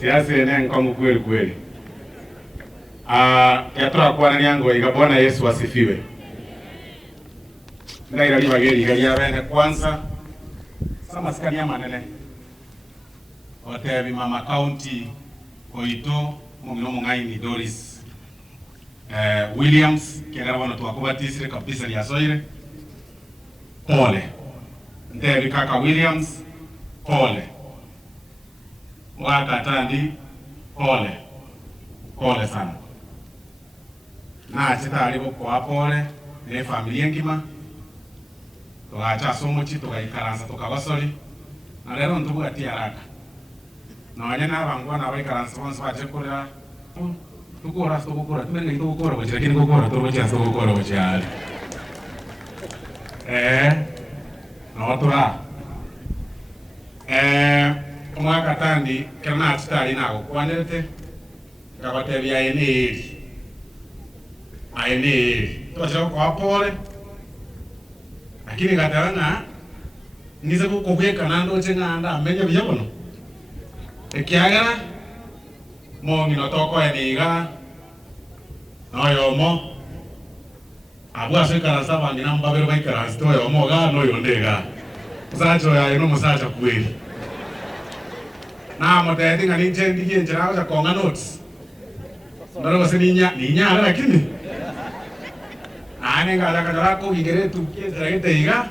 Siasa ene kama kweli kweli. Yatoa kwa yangu ika Bwana Yesu asifiwe. Ndaira libageri galia bene kwanza. Sama skania manene. Hotel Mama County Koito mungino mungaini Doris Williams kera wana tuwakubatisire kabisa ya soire. Pole. Ndevi kaka Williams pole. Mwaka tandi pole. Pole sana. Na chita alipo kwa pole ne familia ngima. Tuacha somo chi tukaikaranza tukabasori. Na lero ntubuga ti haraka. Na wanyana bangwa na baikaranza bonse baje kurira. Tukora tumenga tukora baje kini gukora turucha tukora baje ali. No tura. Mwaka tandi kana chitali nako kwanete ngabate ayeneri tuacha kwa pole lakini katana ngize kukubeka nando chenga amenye byabono ekiagara mongi no toko eniga no yomo abwa sekara saba ngina mbabero baikara sto yomo ga no yondega usacho ya ino musacha kweli na motete ngani nchendi yenjera za konga notes ndaro basininya ninya lakini ane ngala kadara ko igere tukieza geteiga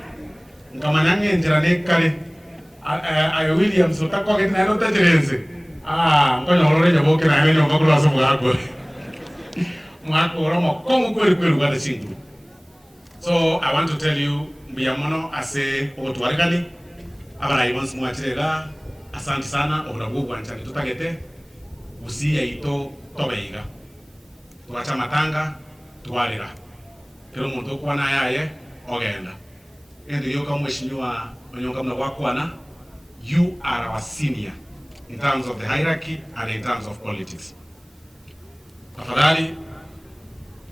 ngamanange njira nekale ayo Williams utako getna no tajerense ngonya horore nyaboke na nyo ngakula so mwako romo komu kweli kweli kwa chingu. So I want to tell you mbiyamono ase otwarekani abana ibonsi mwatega. Asante sana obragu wanchani tutagete usia ito tobeiga tuacha matanga tualira kero muntu kwa na yaye ogenda ende yoka mheshimiwa onyonga mna wakwana. You are our senior in terms of the hierarchy and in terms of politics. Tafadhali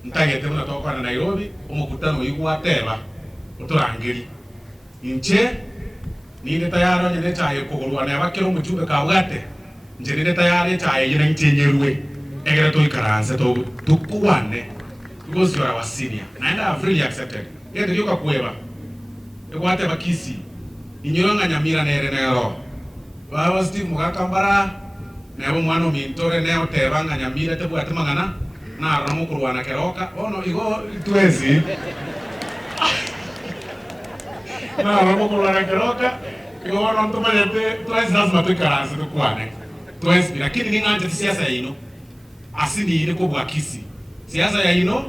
ntagete mna toka na Nairobi umukutano yikuwa teba uturangiri inche ninde tayaro nyene chaye kugurwa na bakero mujube kabwate nje tayari chaye yina ntenyeruwe egere to ikaranse to tukuwane because you are our senior and I have really accepted yende yoka kueba ekwate bakisi inyoronga nyamira nere nero baba Steve mugakambara nebo mwana mintore neo tebanga nyamira tebwate mangana na ramu kurwana keroka ono igo twezi na ramu kurwana keroka igono ntumayete twezi lazima tukaranze tukwane twezi lakini ninganje siasa yino asini ile ko bwakisi siasa ya ino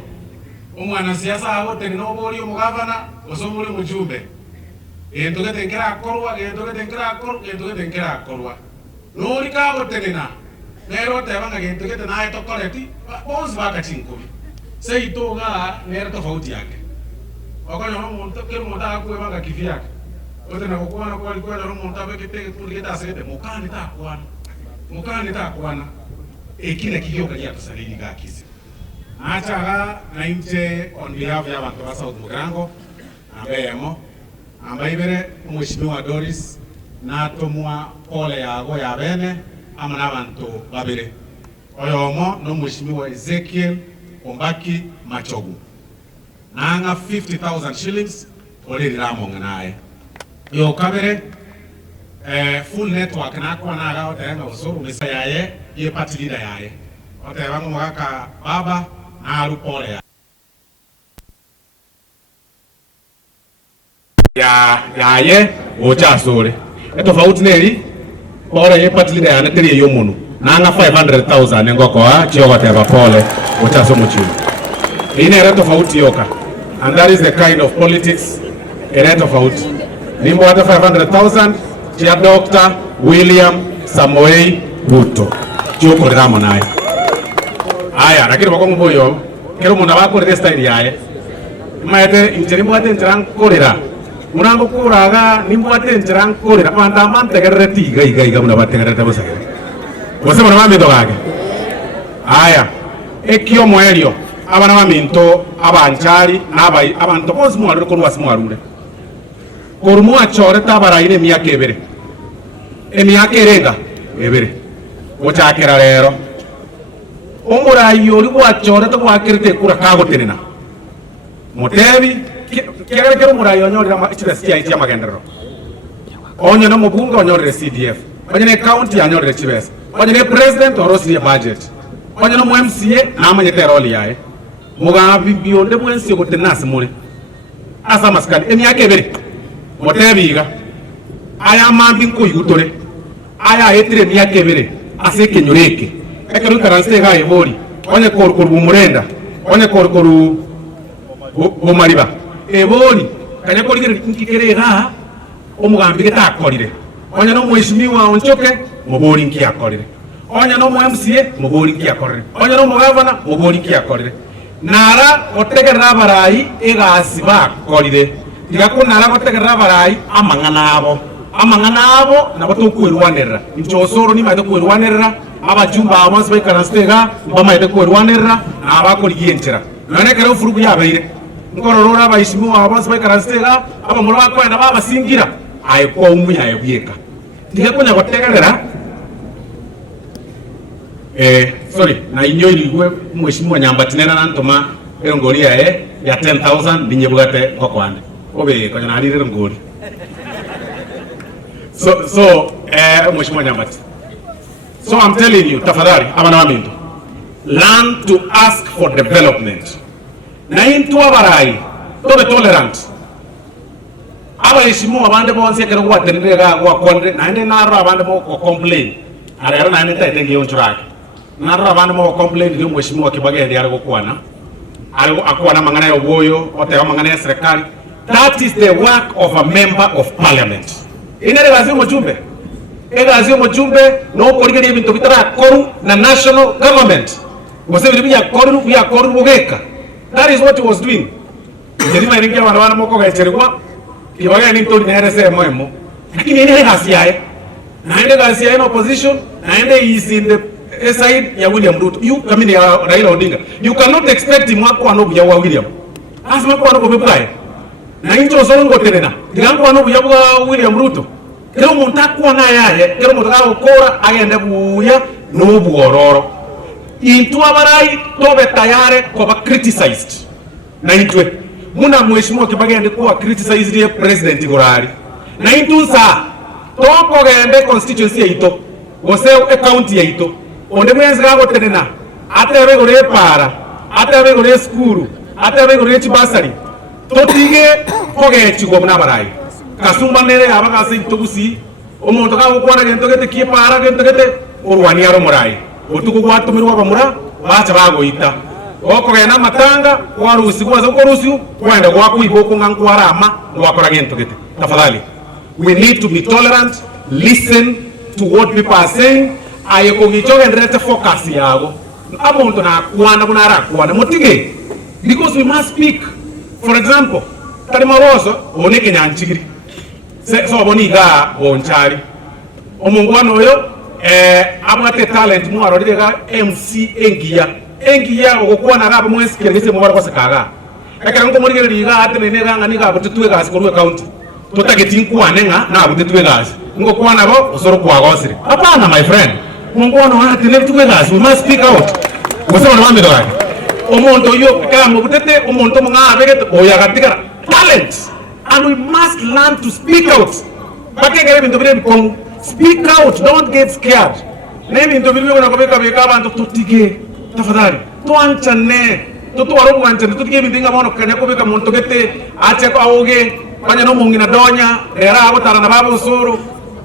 umwana siasa abote no boli umugavana osomuli mujumbe ento getenkera akorwa nori ka botenena nero tebanga gento gete na eto koleti bonzi bakachinkubi seitoga nero tofauti yake okonyo muntu kero mutaka kuebanga kifi yake otena kokwana kwa alikuwa na romo mtabe kitege tuligeta asete mukani takwana ekile kiyoka ya tusalini gakisi acha na inche on behalf ya bantu ba South Mugirango ambeyemo ambaibere mheshimiwa Doris na tomwa pole yago ya bene ama nabantu babire oyomo no mheshimiwa Ezekiel Ombaki Machogu nanga 50,000 shillings oliri ramonga naye yo kabere full network na kwa na ga otenga usuru misa yaye ye party leader yaye otebango mwaka baba na arupole yaye ocha sore etofauti neri pole ye party leader yana tiri yo munu nanga 500,000 ngoko chiogo teba pole ocha somo chiu ine tofauti yoka and that is the kind of politics tofauti nimbo hata 500,000 chia Dr. William Samoei Ruto chuko ramo naye aya lakini bako mboyo kero muna bako re style yaye maete injerimbo ate ntrang korera murango kuraga nimbo ate ntrang korera panta mante gerre tiga muna bate gerre tabosage bose muna mami dogage aya ekyo moelio abana baminto abanchari nabai abantu bose mwarure ko rwasi mwarure korumu achore tabaraine miaka ebere emiaka erenga ebere gochakera rero omurayi ori gwachorete gwakirite kura kagotenena mutebi kero omurayi onyorera chibesi chiayi chia magenderero onye no mubunge onyorere CDF onye ne county anyorere chibesi onye ne president orosirie budget onye no MCA namanyete role yaye mugambi bionde mwensi gotenasi muri asa maskani emiaka ebere mutebiga aya mambi nkuyigutore aya etire emiaka ebere ase kenyureke ekero karanse ga ebori onye korukoru murenda onye korukoru bomariba ebori kanya korigere nkikere ga omugambi getakorire onye no mweshimiwa onchoke mubori nkiakorire onye no MCA mubori nkiakorire onye no mugavana mubori nkiakorire nara otegerera barayi egasiba korire digako nara otegerera barayi amangana abo nabo tokwirwanirira inchosoro ni maite kwirwanirira abajumba abansi baikaranstega bamaite kwirwanirira nabakorigenchera none kare ufurugu yabeire nkororora abayishimiwa abansi baikaranstega abamura bakwenda babasingira ayekwa umuya yebyeka digako nyagotegerera sorry na inyo iligwe mweshimiwa nyambatinena nantoma ngori ya 10,000 binyebugate kokwande obe kanya nalire ngori so mweshimiwa nyambati so I'm telling you tafadhali abana baminto learn to ask for development na into abarai tobe tolerant abayishimiwa abande bonse kero gwatenderega gwakonde naende naro abande mo complain arero naende taitenge yonchurake naro abande mo complain ndio mweshimiwa Kibagende ari gukwana ari akwana mangana ya uboyo otega mangana ya serikali. That is the work of a member of parliament. Inere lazima mjumbe lazima mjumbe no korigere ibintu bitara koru na national government wasebiri bya koru bugeka. That is what he was doing. Ndirima iringia wana moko gacherwa Kibagende ntori na RSA moemo lakini ine hasiaye naende hasiaye in opposition naende is in the side ya William Ruto kamini ya Raila Odinga. You cannot expect him kwa no ya William asema kwa no bebulaye na incho songo tenena digango no buya bwa William Ruto kero muntu akwana yaye kero muntu akora agende buya no buororo into abarai tobe tayare kuba criticized na intwe muna mweshimiwa Kibagende kuwa criticized ye president gorari na intunsa toko gende constituency yaito gose county yaito onde mwenzi gago tenena atebe gore para atebe gore skuru atebe gore chibasari totige kogechigwa munabarai kasumba nere abagase itogusi omuntu kagukwana gento gete kipara gento gete urwani yaro murai otuko gwatumirwa bamura bacha bagoita okogena matanga warusi gwaza ukorusi kwenda gwakuibo kungankwara gwakora gento gete. Tafadhali, we need to be tolerant, listen to what people are saying. Ayeko gichoge ndrete focus yago amuntu na kwana bunara kwana mutige because we must speak. For example, kali mawozo oneke nyanchigiri so boniga bonchari omungwano oyo abate talent mu arodega MC engiya okukwana gaba mwensi kirese mu barwa sakaga ekera ngo muri geriga atene ganga ni gaba tutwe gasi ko county tutageti nkwanenga na abutwe gasi ngo kwana bo osoro kwa gosiri hapana my friend mungwano atene tutwe gasi we must speak out usema na mamido gani omuntu yo kama butete omuntu mungabegete oyagatikara talent and we must learn to speak out bakengere bintu bire bikongo speak out, don't get scared nemi into bilwe na kobeka beka abantu tutige tafadhali tuanchane tutuwarubu anchane tutige bindinga mono kanya kobeka muntu gete ache kwa oge kanya no mungina donya era abo tarana babu usuru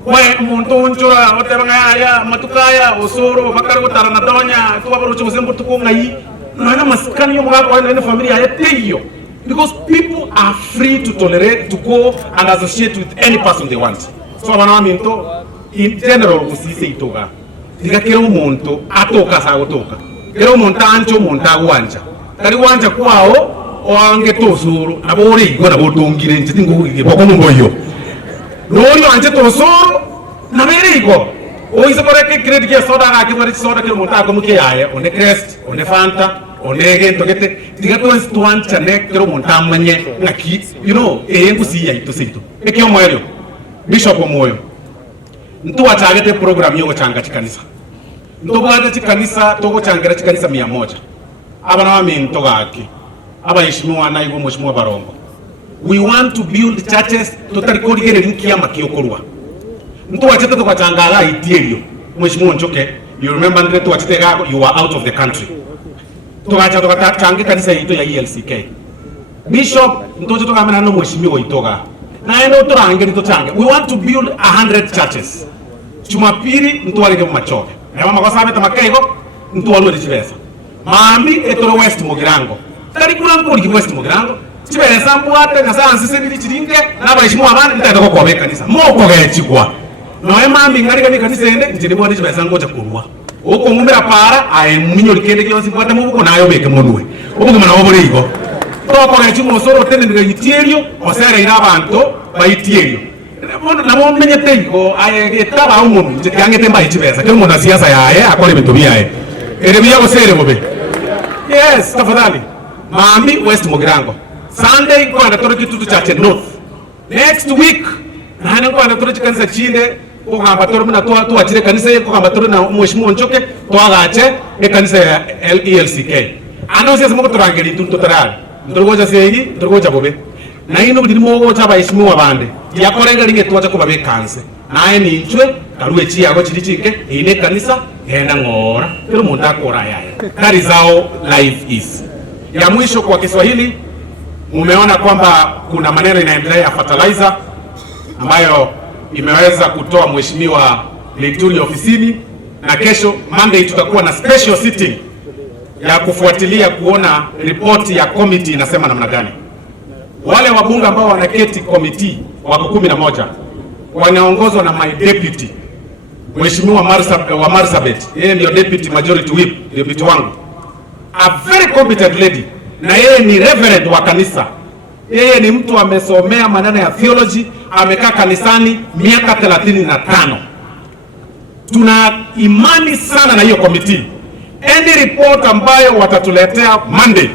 we muntu unchura otebanga ya matukaya usuru bakari utarana donya tuwaburu chumusembu tukungai na maskani yo mugako wa ene familia yeteyo because people are free to tolerate to go and associate with any person they want. So abana minto in general usise itoga diga kero umuntu atoka sa gotoka kero umuntu ancho umuntu agwanja kali wanja kwao oange tosuru abori igona botongire ntiti nguri boko mumboyo nori anje tosuru na berigo oise koreke credit ke soda ga kimari soda ke umuntu akomuke yaye one crest one fanta onege togete tiga to stwancha nekero montamanye ngaki yengu siya ito sito ekyo moyo bishop moyo ntu atagete program yo changa chikanisa ntu bwate chikanisa togo changira chikanisa 100 abana wa minto gaki abayishimwa na igo mushimwa barongo. We want to build churches totari kodigere linki ya makiokorwa ntu wachete to kwachangala itierio mushimwa nchoke. You remember that you were out of the country. Tukacha tukachange kanisa ito ya ELCK. Bishop ntoje tukamena no mheshimiwa itoga. Na eno turange nitochange. We want to build 100 churches. Jumapili ntwalike mu machoke. Ema makosa ameta makaigo ntwalwe chibesa. Mami etoro West Mugirango. Tari kurango ndi West Mugirango. Chibesa mbwate na sansi sebili chiringe na bayishimwa abandi ntadako kwa kanisa. Moko gachikwa. No mami ngari kanisa ende ntini bwate chibesa ngoja kurwa. Uko ngumira para aye munyori kende kyonsi kwata mubuko nayo beke munwe ubuko mana wobore igo toko ya chimo soro tendere yitierio osere ira abantu bayitierio nabo menyete igo aye etaba umuntu nje kyangete mba ichibesa kyo umuntu siasa yae akole bintu biyae ere biya gosere bobe. Yes, tafadhali Mami West Mugirango Sunday kwa ndatoro kitutu chache North next week nane kwa ndatoro chikanisa chinde ukamba toro muna tuachire kanisa yeko kamba toro na mheshimiwa Nchoke twagache kanisa ya ELCK ano sese moko turangeri tutarali ndorogoja seyi ndorogoja bobe na ino bidi mogo chaba ishimiwa bande yakorenga linge tuacha kubabe kanse naye nichwe karuwe chi yago chirichike ine kanisa hena ngora kero munda kora yaye. That is how life is. Ya mwisho kwa Kiswahili, mumeona kwamba kuna maneno inaendelea ya fertilizer ambayo imeweza kutoa mheshimiwa Linturi ofisini, na kesho Monday tutakuwa na special sitting ya kufuatilia kuona ripoti ya committee inasema namna gani. Wale wabunge ambao wanaketi committee wako 11 wanaongozwa na my deputy mheshimiwa Marsabit, yeye ndio deputy majority whip, deputy wangu, a very competent lady, na yeye ni reverend wa kanisa. Yeye ni mtu amesomea maneno ya theology, amekaa kanisani miaka 35. Tuna imani sana na hiyo committee. Any report ambayo watatuletea Monday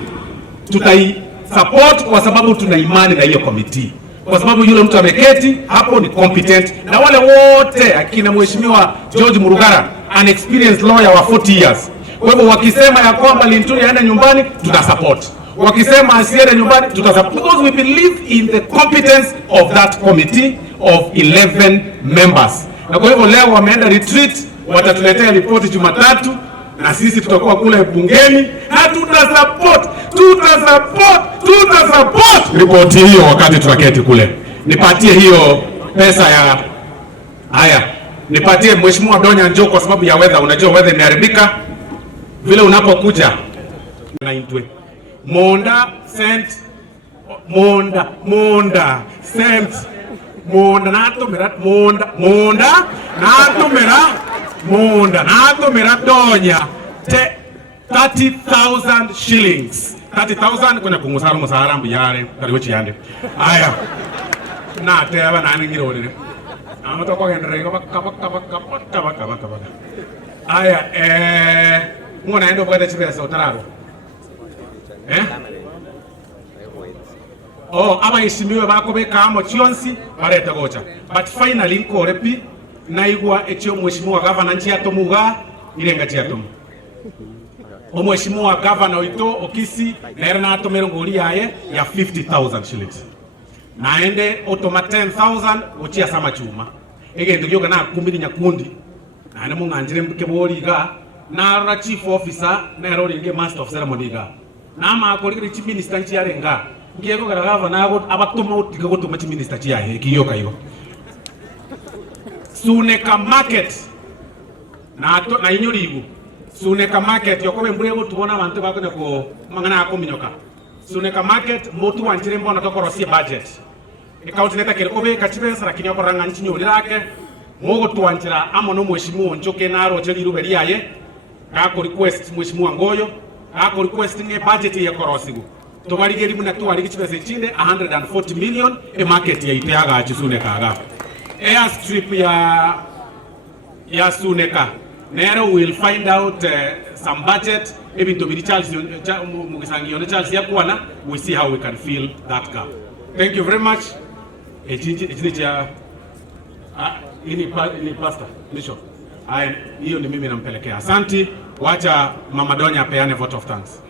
tutai support kwa sababu tuna imani na hiyo committee. Kwa sababu yule mtu ameketi hapo ni competent, na wale wote akina mheshimiwa George Murugara, an experienced lawyer wa 40 years. Kwa hivyo wakisema ya kwamba Linturi aende nyumbani, tuta support. Wakisema asiende nyumbani, tuta support, because we believe in the competence of that committee of 11 members. Na kwa hivyo leo wameenda retreat, watatuletea ripoti Jumatatu, na sisi tutakuwa kule bungeni na tutasupport ripoti hiyo wakati tunaketi kule. Nipatie hiyo pesa ya haya, nipatie mheshimiwa Donya Njoo kwa sababu ya weather. Unajua weather imeharibika vile, unapokuja na intwe monda cent monda cent monda natumira Donya 30,000 shillings. 30,000 kwenye kungusara musara mbiyare kariwe chiyande. Aya. Na teba nani ngirore. Amato kwa gendere kaba. Aya ngona endo kwa chibesa utararo. Oh, aba ishimiwe bako bekamo chionsi bareta gocha. But finally nkorepi naigwa ekyo mheshimiwa governor nchiatomuga irenga chiatomu. Mheshimiwa governor oito Okisi nera na atomero ngori yaye ya 50,000 shillings. Naende otoma 10,000 ochia sama chuma. Egendo yoga na kumbiri nyakundi. Nane munganjire mbikebori ga na ra chief officer na rori nge master of ceremony ga. Na ma akolikiri chief minister nchiarenga. Ngiyego garagava na go abatoma utika gotuma chief minister chiahe kiyoka yo. Suneka market na inyorigu Suneka market yokobe mbulego tubona abantu bakone ko mangana akominyoka. Suneka market motu wanchire mbona tokorosie budget ikautineta kirikobe kachibesa lakini yokoranga nchinyo ulirake mogo tuwanchira amono mheshimiwa Nchoke naro cheli ruberi yaye kako request mheshimiwa Ngoyo kako request nge budget ya korosigu tobaligeri muna tu alikichibesa chinde 140 million e market ya iteaga chisuneka aga airstrip ya Suneka Nero will find out some budget, even to be Charles Mugisangi Charles Yakwana. We see how we can fill that gap. Thank you very much. Ini pastor Bishop. Hiyo ni mimi nampelekea. Asante, wacha Mama Donya apeane vote of thanks.